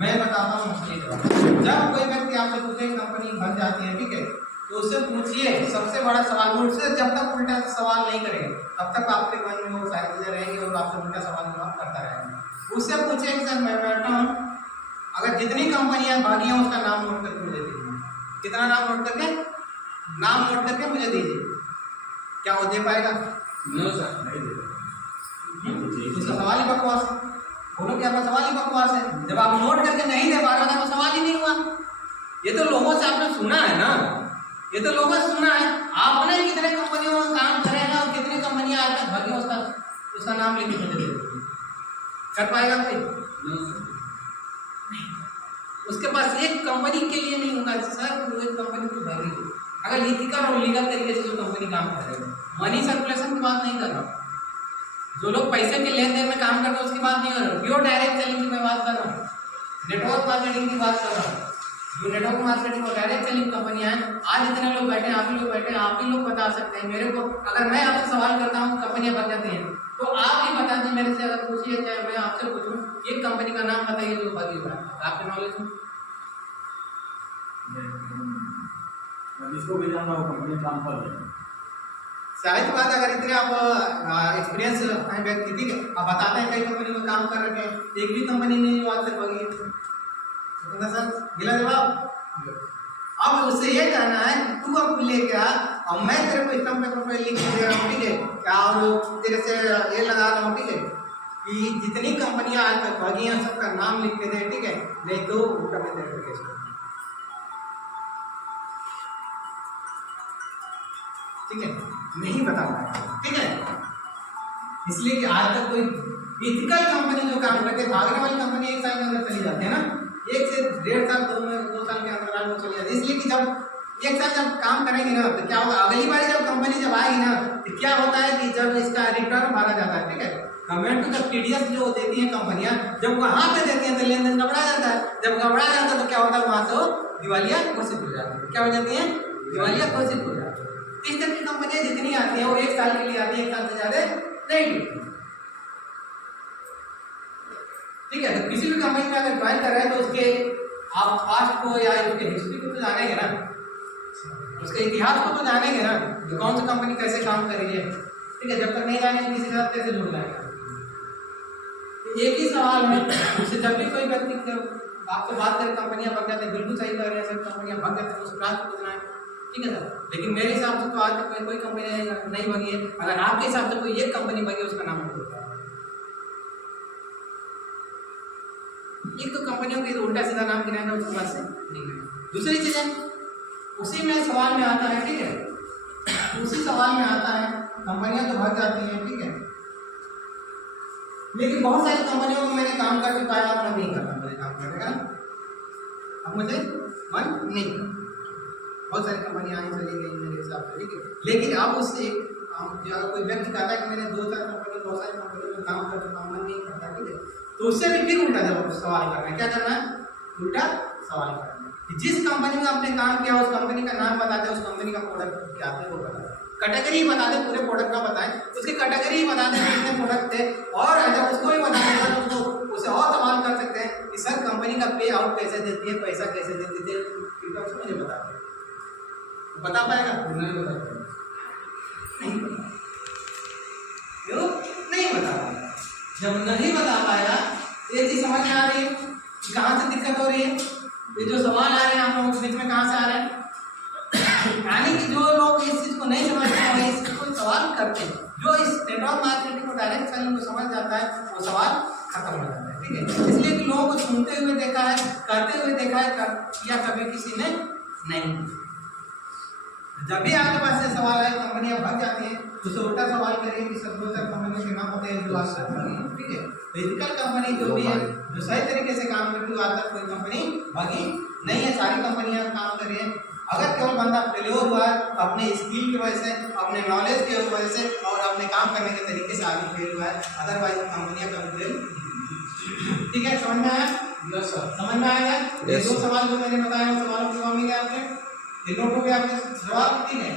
मैं बताता हूँ असली जवाब। जब कोई व्यक्ति आपसे पूछे कंपनी बन जाती है, ठीक है, तो उससे पूछिए सबसे बड़ा सवाल, मुझसे जब तक उल्टा सवाल नहीं करेंगे तब तक आपके मन में वो सारी चीजें रहेंगी और आपसे उल्टा सवाल जवाब करता रहेगा। उससे पूछिए कि सर मैं बैठा हूँ, अगर जितनी कंपनियां भागी हैं उसका नाम नोट करके मुझे दीजिए। कितना नाम नोट करके? नाम नोट करके मुझे दीजिए। क्या वो दे पाएगा? नो सर, नहीं दे। उसका सवाल ही बकवास है। बोलो कि आपका सवाल ही बकवास है। जब आप नोट करके नहीं दे पा रहे हो तो सवाल ही नहीं हुआ। ये तो लोगों से आपने सुना है ना, ये तो लोगों से सुना है। आपने कितने कंपनियों में काम करे हैं और कितनी कंपनियां आज तक भागी, उसका नाम लिख के मुझे दे दो। कर पाएगा कोई? No sir. उसके पास एक कंपनी के लिए नहीं होगा सर, वो एक कंपनी को भागी। अगर लीगल और लीगल तरीके से जो कंपनी काम कर रही है, मनी सर्कुलेशन की बात नहीं कर रहा हूँ, जो लोग पैसे के लेन देन में काम करते हैं उसकी बात नहीं कर रहा हूँ, प्योर डायरेक्ट सेलिंग की मैं बात कर रहा हूँ, नेटवर्क मार्केटिंग की बात कर रहा हूँ। जो नेटवर्क मार्केटिंग और डायरेक्ट सेलिंग कंपनियां हैं, आज इतने लोग बैठे हैं, आप ही लोग बैठे हैं, आप ही लोग बता सकते हैं मेरे को। अगर मैं आपसे सवाल करता हूँ कंपनियां बन जाती हैं, तो आप ही बता दें मेरे से। अगर पूछिए, चाहे मैं आपसे पूछूं एक कंपनी का नाम बताइए जो भागी हुआ है आपके नॉलेज में। जिसको भी जानना वो कंपनी काम कर रही है। शायद बात, अगर इतने आप एक्सपीरियंस है व्यक्ति, ठीक है, आप बताते हैं कई कंपनी में काम कर रखे हैं, एक भी कंपनी नहीं जो आज तक भागी है, तो सर गिला जवाब। अब उससे ये कहना है तू अब लेके आ, अब मैं तेरे को स्टम्प पेपर पे लिख के दे रहा हूँ, ठीक है, क्या और तेरे से ये लगा रहा हूँ, ठीक है, कि जितनी कंपनियां आज तक भागी हैं सबका नाम लिख के दे, ठीक है, नहीं तो उल्टा मैं तेरे को केस करूंगा। ठीक है, नहीं बता पाएगा, ठीक है, इसलिए कि आज तक कोई इथिकल कंपनी जो काम करते, भागने वाली कंपनी एक साल के अंदर चली जाती है ना, 1 से 1.5 साल 2 साल के अंदर वो चली जाती है। इसलिए कि जब 1 साल जब काम करेंगे ना तो क्या होगा, अगली बार जब कंपनी जब आएगी ना तो क्या होता है कि जब इसका रिटर्न भरा जाता है, ठीक है, गवर्नमेंट को जब टीडीएस जो देती है कंपनियां, जब वहां पे देती हैं तो लेन देन घबरा जाता है। जब घबरा जाता है तो क्या होता है, वहां से दिवालिया घोषित हो जाती है। क्या हो जाती है? दिवालिया घोषित हो जाती है। इस तरह की कंपनियां जितनी आती हैं वो 1 साल के लिए आती है, 1 साल से ज्यादा नहीं टिकती। ठीक है, तो किसी भी कंपनी में अगर ज्वाइन कर रहे हैं तो उसके आप पास्ट को या उसके हिस्ट्री को तो जानेंगे ना, उसके इतिहास को तो जानेंगे ना, जो कौन सी कंपनी कैसे काम कर रही है। ठीक है, जब तक नहीं जानेंगे किसी के साथ कैसे जुड़ जाएगा। तो एक ही सवाल है, उससे जब भी कोई व्यक्ति आपसे बात करे कंपनियां भाग जाती है, बिल्कुल सही कर रहे हैं, सब कंपनियां भाग जाती है, उस रात को पूछना है, ठीक है सर। लेकिन मेरे हिसाब से तो आज तक कोई कंपनी नहीं भागी है। अगर आपके हिसाब से कोई एक कंपनी भागी है उसका नाम बताओ। एक तो कंपनियों के उल्टा सीधा नाम गिनाएगा उसके बाद से नहीं। दूसरी चीज है, उसी में सवाल में आता है, ठीक है, उसी सवाल में आता है कंपनियां तो भाग जाती हैं, ठीक है, लेकिन बहुत सारी कंपनियों में मैंने काम करके पाया और मन नहीं करता मुझे काम करने का, अब मुझे मन नहीं करता। बहुत सारी कंपनियां आई चली गई मेरे हिसाब से, ठीक है, लेकिन अब उससे अगर कोई व्यक्ति कहता है कि मैंने 2-4 कंपनी बहुत सारी कंपनियों में काम कर चुका हूं, मन नहीं करता, ठीक है, तो उससे भी फिर उल्टा जवाब सवाल करना है। क्या करना है? उल्टा सवाल करना है। जिस कंपनी में आपने काम किया उस कंपनी का नाम बता दें, उस कंपनी का प्रोडक्ट क्या है वो बता दें, कैटेगरी बता दें, पूरे प्रोडक्ट का बताएं, उसकी कैटेगरी बता दें कितने प्रोडक्ट थे, और जब उसको भी बता देगा तो उसको उसे और सवाल कर सकते हैं कि सर कंपनी का पे आउट कैसे देती है, पैसा कैसे देती थे, कृपया मुझे बता दें। बता पाएगा? नहीं बता पाएगा, नहीं बता, क्यों नहीं बता पाएगा? जब नहीं बता पाएगा, ये चीज समझ में आ रही है कि कहाँ से दिक्कत हो रही है। ये जो सवाल आ रहे हैं आप लोगों के बीच में कहाँ से आ रहे हैं, यानी कि जो लोग इस चीज को नहीं समझते हैं इस चीज को सवाल करते हैं। जो इस नेटवर्क मार्केटिंग और डायरेक्ट सेलिंग को समझ जाता है वो सवाल खत्म हो जाता है, ठीक है। इसलिए कि लोगों को सुनते हुए देखा है, करते हुए देखा है, किया कभी किसी ने नहीं। जब भी आपके पास से सवाल आए कंपनियां भाग जाती हैं तो उसे उल्टा सवाल करिए कि सब 2-4 कंपनी के नाम होते हैं जो आज तक भागी, ठीक है। फिजिकल कंपनी जो भी है जो सही तरीके से काम करती है आज तक कोई कंपनी भागी नहीं है, सारी कंपनियां काम कर रही हैं। अगर केवल बंदा फेल्योर हुआ है अपने स्किल की वजह से, अपने नॉलेज की वजह से और अपने काम करने के तरीके से आगे फेल हुआ है, अदरवाइज कंपनियां कभी फेल। ठीक है, समझ में आया? यस सर, समझ में आएगा। ये 2 सवाल जो मैंने बताया उन सवालों के जवाब मिले आपने, इन नोटों पे आपने जवाब ठीक है।